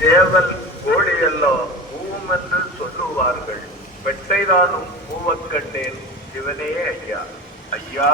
சேவல் கோழி எல்லாம் பூவும் என்று சொல்லுவார்கள். வெட்டைதானும் பூவக்கண்டேன் சிவனே ஐயா. ஐயா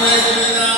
Amen.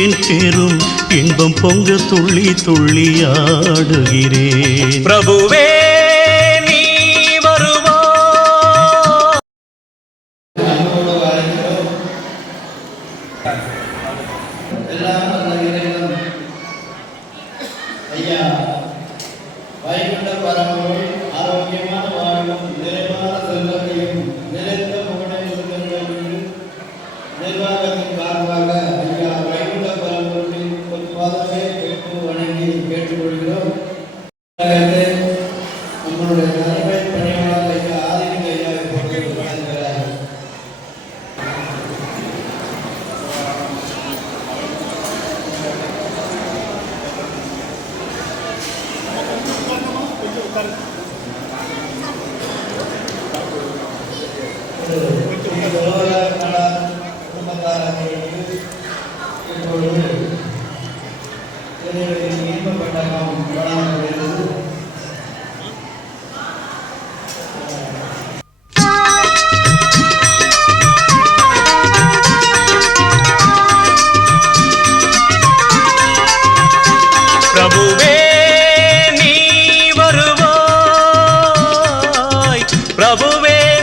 பாடுகிறேன் பெரும் இன்பம் பொங்க துள்ளி துள்ளி ஆடுகிறேன். பிரபுவே